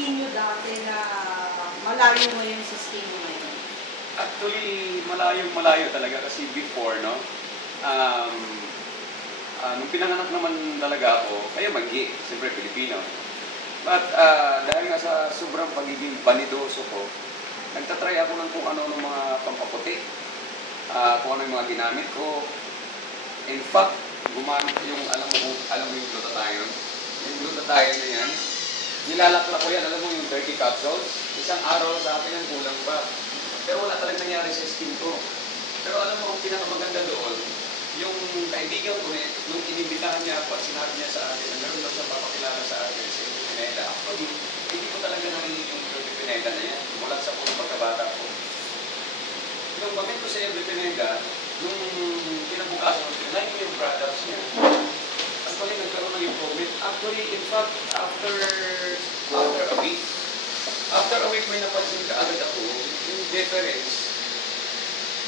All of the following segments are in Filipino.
skin nyo dati na malayo mo yung sa skin mo ngayon? Actually, malayo talaga kasi before, no? Nung pinanganak naman talaga ako, kaya manggi, siyempre Pilipino. But dahil nga sa sobrang pagiging banidoso ko, nagtatry ako ng kung ano ng mga pampaputi, kung ano yung mga ginamit ko. In fact, gumamit yung, alam mo yung glutathione? Yung glutathione na yan, nilalakla ko yan, alam mo yung 30 capsules, isang araw sa akin ang kulang pa. Pero wala talagang nangyari sa skin ko. Pero alam mo, ang pinakamaganda doon, yung kaibigan ko nung inimbitahan niya ako at sinabi niya sa akin, na meron daw siyang papakilala sa akin, sa Elvie Pineda. Actually, hindi ko talaga narinig yung Elvie Pineda na yan, mula sa punong pagkabata ko. Nung pamit ko sa Elvie Pineda, nung kinabukasan ko, like yung products niya, actually, nagkaroon ng improvement. Actually, in fact, after a week, may napansin ka agad ako, yung difference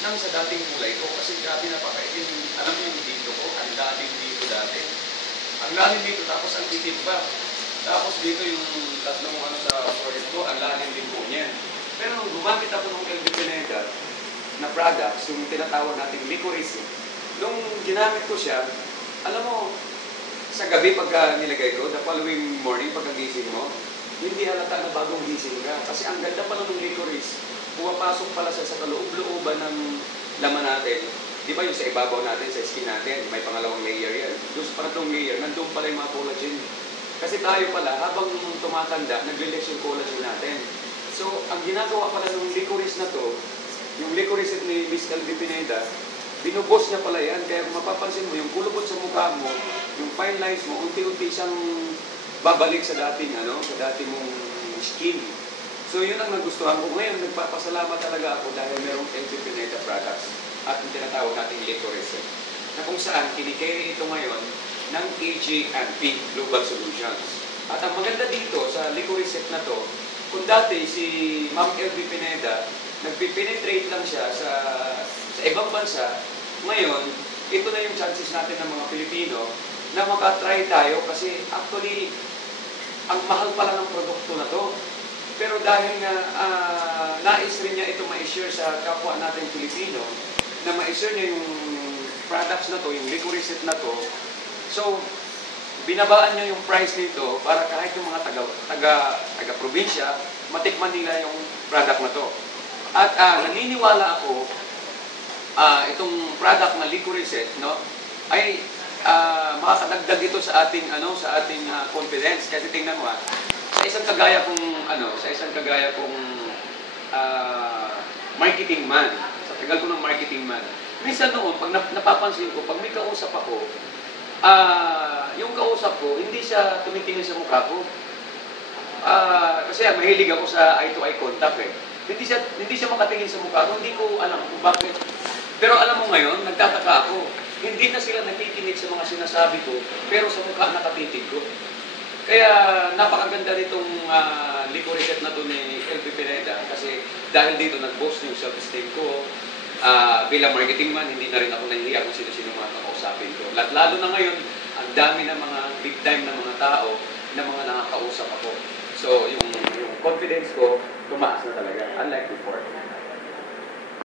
nang sa dating kulay ko. Kasi grabe napakaitin. Alam mo yung dito ko, ang dating dito dati. Ang lalim dito, tapos ang titip pa. Tapos dito yung tatlong sa forehead ko, ang lalim din po niya. Pero nung gumamit ako ng Elvie Pineda na products, yung tinatawag nating licorice, nung ginamit ko siya, alam mo, sa gabi pagka nilagay ko, the following morning pagkagising mo, hindi halata na bagong gising ka. Kasi ang ganda pala ng licorice, pumapasok pala sa kaloob-looban ng laman natin. Di ba yung sa ibabaw natin, sa skin natin, may pangalawang layer yan. Yung sa pangatlong layer, nandun pala yung mga collagen. Kasi tayo pala, habang tumatanda, nag-release yung collagen natin. So, ang ginagawa pala ng licorice na to, yung licorice ni Miss Elvie Pineda, binubos niya pala yan. Kaya kung mapapansin mo, yung kulubot sa mukha mo, yung fine lines mo, unti-unti siyang babalik sa dating, sa dating mong skin. So yun ang nagustuhan ko. Ngayon, nagpapasalamat talaga ako dahil merong Elvie Pineda products at yung tinatawag nating licorice. Na kung saan, kinikerry ito ngayon ng AJ&P Global Solutions. At ang maganda dito sa licorice na to, kung dati si Ma'am Elvie Pineda, nagpipenetrate lang siya sa ibang bansa, ngayon, ito na yung chances natin ng mga Pilipino na makatry tayo kasi actually, ang mahal pala ng produkto na to. Pero dahil nga nais rin niya ito ma-share sa kapwa natin Pilipino, na ma-share niya yung products na to, yung licorice na to, so binabaan niya yung price nito para kahit yung mga taga-probinsya, matikman nila yung product na to. At naniniwala ako, itong product na licorice, no, ay makakadagdag ito sa ating confidence. Kasi tingnan mo, sa isang kagaya kong marketing man, sa tagal ko ng marketing man, minsan noon, pag napapansin ko, pag may kausap ako, yung kausap ko, hindi siya tumitingin sa mukha ko. Kasi mahilig ako sa eye-to-eye contact eh. Hindi siya makatingin sa mukha ko, hindi ko alam kung bakit. Pero alam mo ngayon, nagtataka ako, hindi na sila nakikinig sa mga sinasabi ko, pero sa mukha nakatitig ko. Kaya napakaganda nitong licorice na to ni Elvie Pineda kasi dahil dito nag-boost yung self-esteem ko. Bilang marketing man, hindi na rin ako nahihiya kung sino-sino mga kakausapin ko. Lalo na ngayon, ang dami ng mga big time na mga tao na mga nakakausap ako. So, yung confidence ko, tumaas na talaga, unlike before.